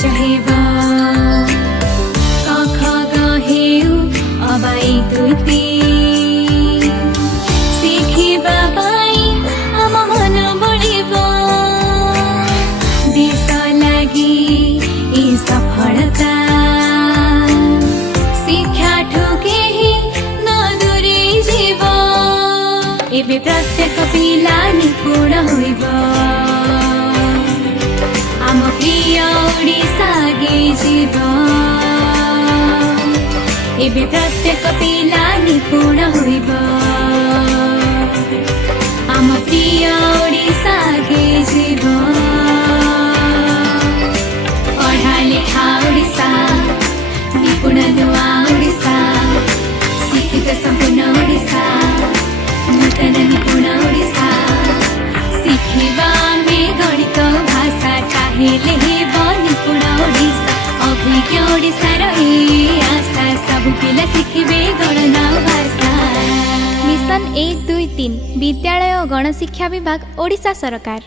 चाहेबा क ख ग हेउ अबाई दुई सिखेबा पाई आम मन बढेबा देश लागि यी सफलता शिक्षा ठोकेही नदूरी जीव एबे प्रत्येक पिला निपुण होइब आम प्रिय ओडिसा गे जीव एबे प्रत्येक पिला निपुण होइब आम प्रिय ओडिसा गे जीव पढा लेखा ओडिसा निपुण नुआ ओडिसा शिक्षित सम्पूर्ण ओडिसा नूतन निपुण ओडिसा शिखेबा मे गणित भाषा चाहेले हेब निपुण ओडिसा अभिज्ञ ओडिसा रही आशा सब पिला शिखिबे गणना भाषा। मिशन 1 2 3 विद्यालय और गणशिक्षा विभाग ओडिशा सरकार।